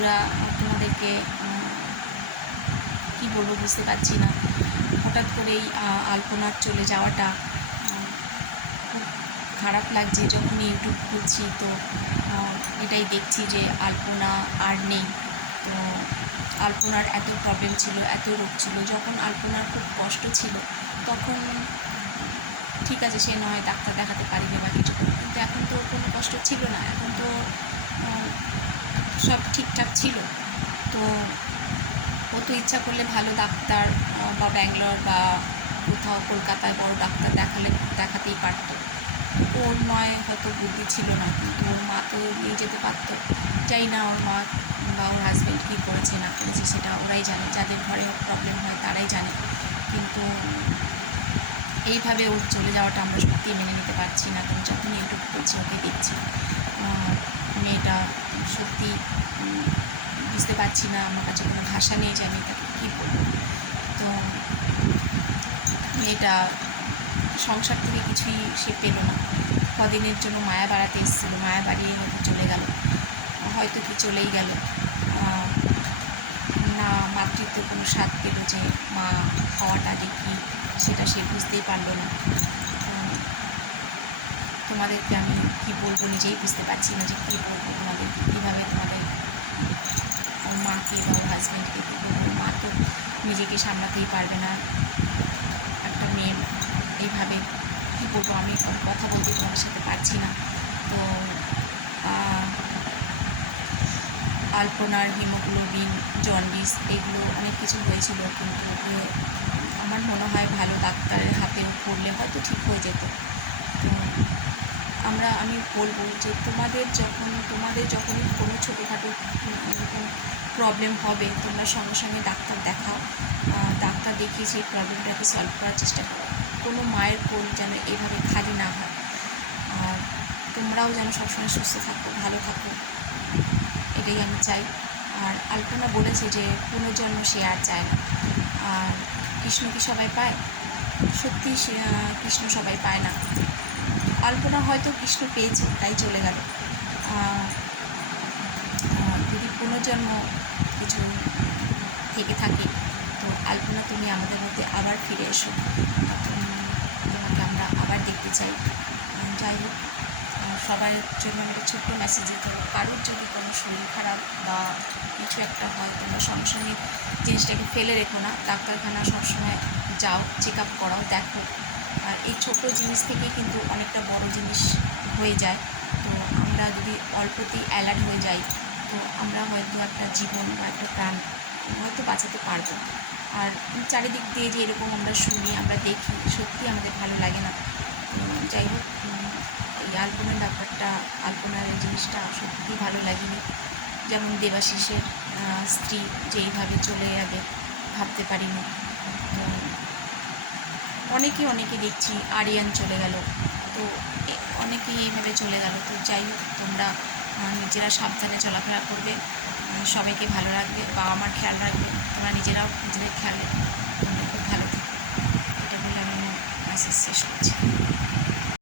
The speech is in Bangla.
বন্ধুরা, তোমাদেরকে কি বলবো বুঝতে পারছি না। হঠাৎ করেই আলপনার চলে যাওয়াটা খুব খারাপ লাগছে। যখনই ইউটিউব খুলছি তো এটাই দেখছি যে আলপনা আর নেই। তো আলপনার এত প্রবলেম ছিল, এত রোগ ছিল। যখন আলপনার খুব কষ্ট ছিল তখন ঠিক আছে, সে নয় ডাক্তার দেখাতে পারিনি বা কিছু, কিন্তু এখন তো কোনো কষ্ট ছিল না। এখন তো সব ঠিকঠাক ছিল। তো ও তো ইচ্ছা করলে ভালো ডাক্তার বা ব্যাঙ্গালোর বা কোথাও কলকাতায় বড় ডাক্তার দেখাতেই পারতো। ওর নয় হয়তো বুদ্ধি ছিল না, কিন্তু ওর মা তো নিয়ে যেতে পারতো। চাই না ওর মা বা ওর হাজব্যান্ড কী করেছে না করেছে সেটা ওরাই জানে, যাদের ঘরে প্রবলেম হয় তারাই জানে। কিন্তু এইভাবে ওর চলে যাওয়াটা আমরা সত্যিই মেনে নিতে পারছি না। কারণ যখন ইউটিউব করছি ওকে দেখছি, মেয়েটা সত্যি বুঝতে পারছি না, আমার কাছে কোনো ভাষা নেই যে আমি তাকে কী বলবো। তো মেয়েটা সংসার থেকে কিছুই সে পেল না। কদিনের জন্য মায়া বাড়াতে এসেছিলো, মায়া বাড়িয়ে হয়তো চলে গেল, হয়তো কি চলেই গেল না। মাতৃত্বের কোনো স্বাদ পেল যে মা হওয়াটা যে কী সেটা সে বুঝতেই পারলো না। তোমাদেরকে আমি কী বলবো নিজেই বুঝতে পারছি না যে কী বলবো তোমাদেরকে, কীভাবে তোমাদের ওর মাকে বা ওর হাজব্যান্ডকে দেখবো। ওর মা তো নিজেকে সামলাতেই পারবে না। একটা মেয়ের এইভাবে কী বলবো, আমি কথা বলতে তোমাদের সাথে পারছি না। তো আলপনার হিমোগ্লোবিন, জন্ডিস এগুলো অনেক কিছু হয়েছিল, কিন্তু ওকে আমার মনে হয় ভালো ডাক্তারের হাতেও পড়লে হয়তো ঠিক হয়ে যেত। আমি বলবো যে তোমাদের যখনই কোনো ছোটোখাটো এরকম প্রবলেম হবে, তোমরা সঙ্গে সঙ্গে ডাক্তার দেখাও। ডাক্তার দেখিয়ে সেই প্রবলেমটাকে সলভ করার চেষ্টা করো। কোনো মায়ের কোল যেন এভাবে খালি না হয়। আর তোমরাও যেন সবসময় সুস্থ থাকো, ভালো থাকো, এটাই আমি চাই। আর আলপনা বলেছে যে পুনর্জন্ম সে আর চায় না। আর কৃষ্ণ কি সবাই পায়? সত্যি কৃষ্ণ সবাই পায় না। আলপনা হয়তো কৃষ্ণ পেয়েছে তাই চলে গেল। যদি পুনর্জন্ম কিছু থেকে থাকে তো আলপনা তুমি আমাদের মধ্যে আবার ফিরে এসো, তোমাকে আমরা আবার দেখতে চাই। যাই হোক, সবার জন্য একটা ছোট্ট মেসেজ দিতে হবে, কারোর যদি কোনো শরীর খারাপ বা কিছু একটা হয় তোমরা সঙ্গে সঙ্গে জিনিসটাকে ফেলে রেখো না। ডাক্তারখানা সবসময় যাও, চেক আপ করাও, দেখো। আর এই ছোটো জিনিস থেকে কিন্তু অনেকটা বড় জিনিস হয়ে যায়। তো আমরা যদি অল্পতেই অ্যালার্ট হয়ে যাই তো আমরা হয়তো একটা জীবন বা একটা প্রাণ হয়তো বাঁচাতে পারবো। আর চারিদিক দিয়ে যে এরকম আমরা শুনি, আমরা দেখি, সত্যি আমাদের ভালো লাগে না। যাই হোক, এই আলপনার ব্যাপারটা, আলপনার এই জিনিসটা সত্যিই ভালো লাগেনি। যেমন দেবাশিসের স্ত্রী যেইভাবে চলে যাবে ভাবতে পারিনি। অনেকে দেখছি আরিয়ান চলে গেল, তো অনেকেই এইভাবে চলে গেল। তো যাই হোক, তোমরা নিজেরা সাবধানে চলাফেরা করবে, সবাইকে ভালো রাখবে, বাবা মার খেয়াল রাখবে, তোমরা নিজেরাও নিজেদের খেয়াল রাখবে, তোমরা খুব ভালো থাকবে। এটা বলে আমি আমার মেসেজ শেষ করছি।